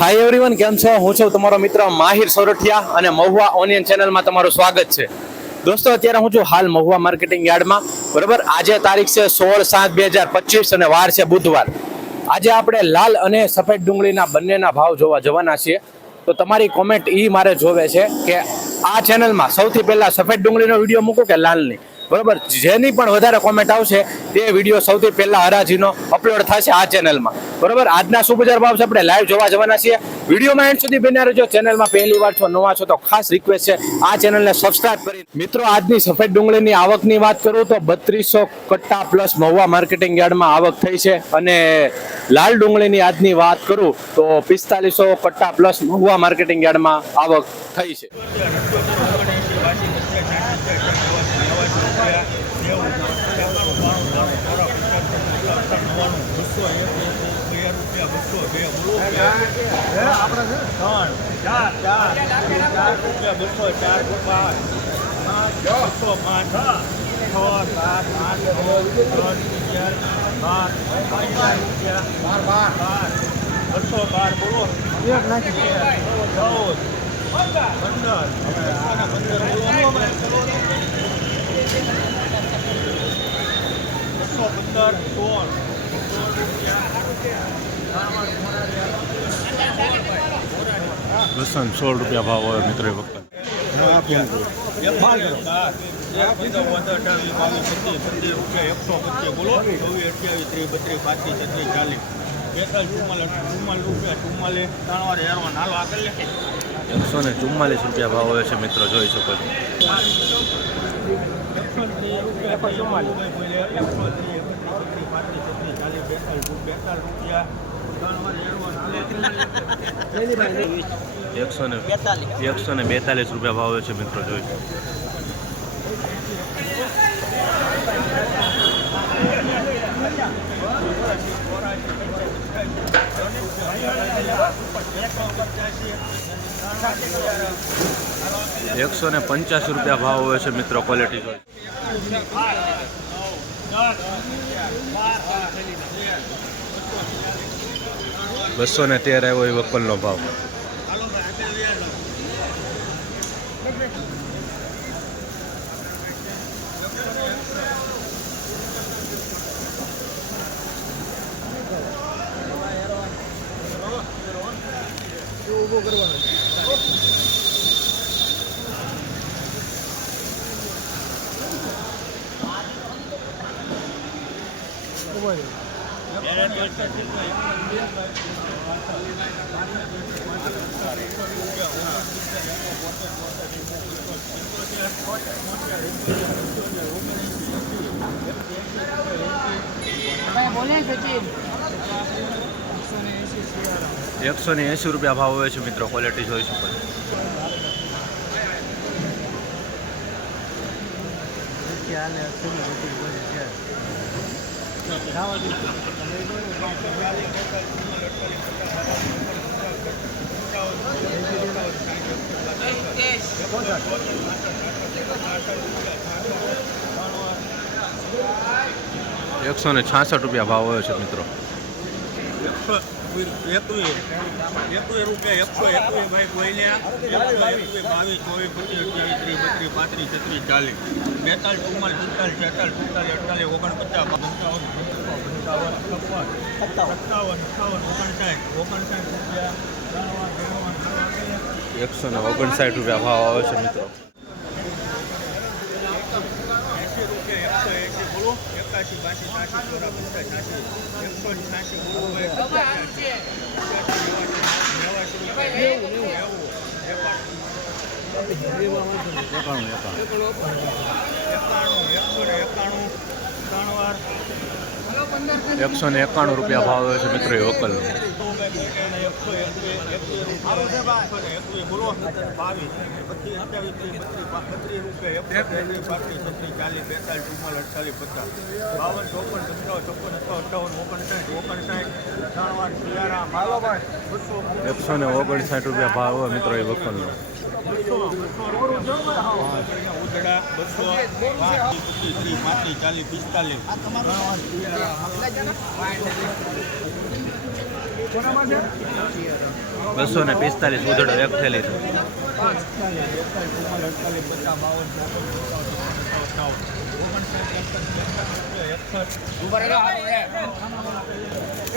Hi everyone, કેમ છો? હું છું તમારો મિત્ર માહિર સોરઠિયા અને મહુવા ઓનિયન ચેનલમાં તમારું સ્વાગત છે. દોસ્તો, અત્યારે હું છું હાલ મહુવા માર્કેટિંગ યાર્ડમાં. બરોબર, આજે તારીખ છે 16/7/2025 અને વાર છે બુધવાર. આજે આપણે લાલ અને સફેદ ડુંગળીના બંનેના ભાવ જોવા જવાના છીએ. તો તમારી કોમેન્ટ મારે જોવે છે કે આ ચેનલમાં સૌથી પહેલા સફેદ ડુંગળીનો વિડીયો મૂકો કે લાલની. બરોબર, જેની પણ વધારે કોમેન્ટ આવશે તે વિડીયો સૌથી પહેલા હરાજીનો અપલોડ થશે આ ચેનલમાં. બરોબર, આજના શું બજાર ભાવ છે આપણે લાઈવ જોવા જવાના છીએ. વિડીયોમાં એન્ડ સુધી બન્યા રહેજો. ચેનલમાં પહેલી વાર છો, નવા છો તો ખાસ રિક્વેસ્ટ છે આ ચેનલને સબસ્ક્રાઇબ કરી. મિત્રો, આજની સફેદ ડુંગળીની આવકની વાત કરું તો 3200 કટ્ટા પ્લસ મહુવા માર્કેટિંગ યાર્ડમાં આવક થઈ છે. અને લાલ ડુંગળીની આજની વાત કરું તો 4500 કટ્ટા પ્લસ મહુવા માર્કેટિંગ યાર્ડમાં આવક થઈ છે. લસણ 16 રૂપિયા ભાવ હોય મિત્રો. વખત ₹144 ભાવ હોય છે મિત્રો, જોઈ શકો છો. ₹142 ભાવ હોય છે મિત્રો, જોઈ શકો. ₹185 ભાવ હોય છે મિત્રો, ક્વોલિટી જોઈ. ₹213 આવ્યો એ વકલનો ભાવ. ₹180 ભાવ હોય છે મિત્રો, ક્વોલિટી જોઈ શકો. ₹166 ભાવ હોય છે મિત્રો. ₹159 ભાવ આવે છે મિત્રો. ₹191 ભાવ આવે છે મિત્રો, એ વકલ. ₹159 ભાવ હોય મિત્રો, એ વકલનો. 245 ઉધડો એક થેલી છે.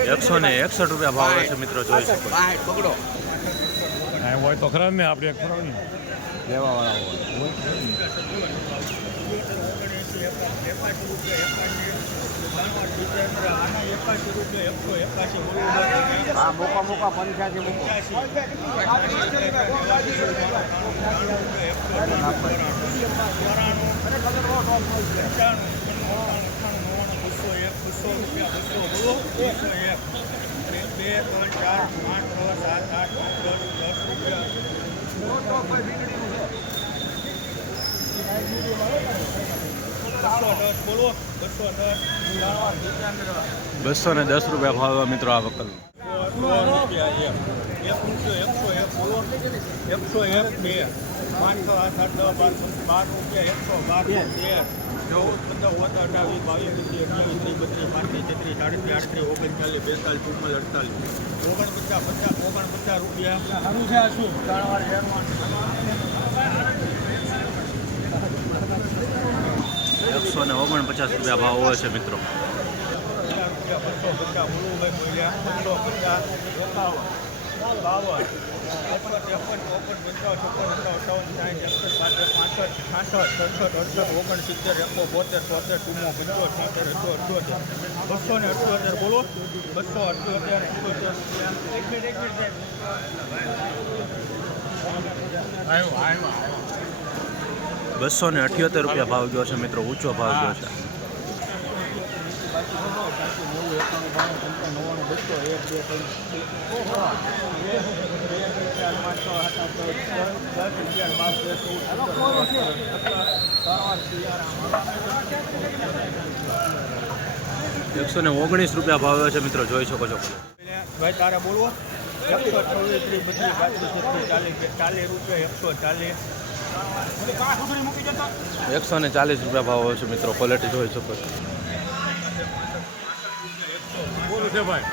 161 રૂપિયા ભાવ છે મિત્રો, જોઈ શકો છો. હોય તો ખરા ને આપણે ખરો ને લેવા વાળા મોકા 85 ₹210 ભાવ મિત્રો આ વકલ. 149 રૂપિયા ભાવ હોય છે મિત્રો. ₹278 ભાવ જો છે મિત્રો, ઊંચો ભાવ જો છે. ₹119 ભાવ છે મિત્રો, જોઈ શકો છો. ભાઈ તારે બોલવો 140 રૂપિયા ભાવ છે મિત્રો, ક્વોલિટી જોઈ શકો છો. બોલું છે ભાઈ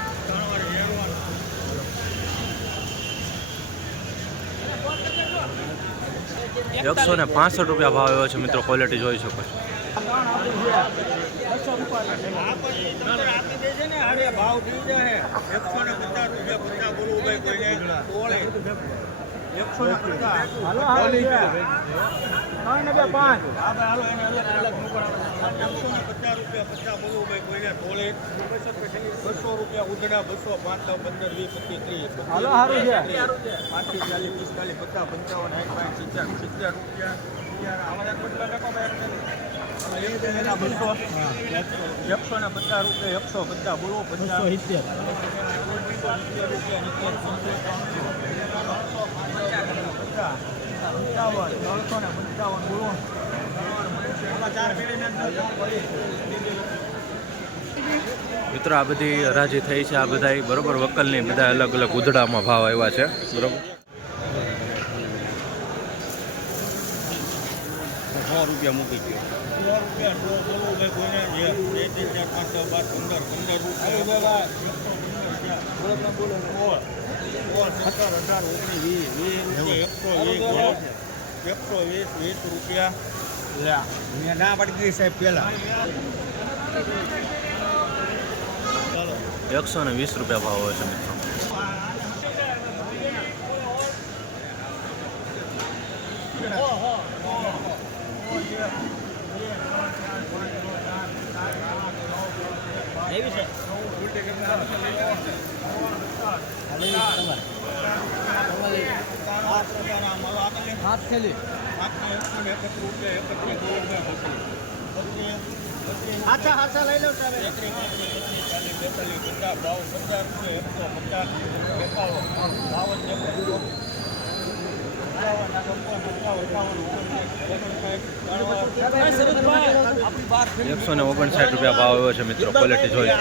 165 રૂપિયા ભાવ આવ્યો છે મિત્રો, ક્વોલિટી જોઈ શકો છો. ઉધડા 205 15 મિત્રો આ બધી હરાજી થઈ છે, આ બધા બરોબર વકલની બધા અલગ અલગ ઉધડામાં ભાવ આવ્યા છે બરોબર. ₹100 મૂકી ગયો ₹120 ના પડી ગઈ સાહેબ પેલા 120 રૂપિયા ભાવ હોય છે મિત્રો. હાચા લઈ લો ₹159 ભાવ આવ્યો છે મિત્રો, ક્વોલિટી જોઈએ.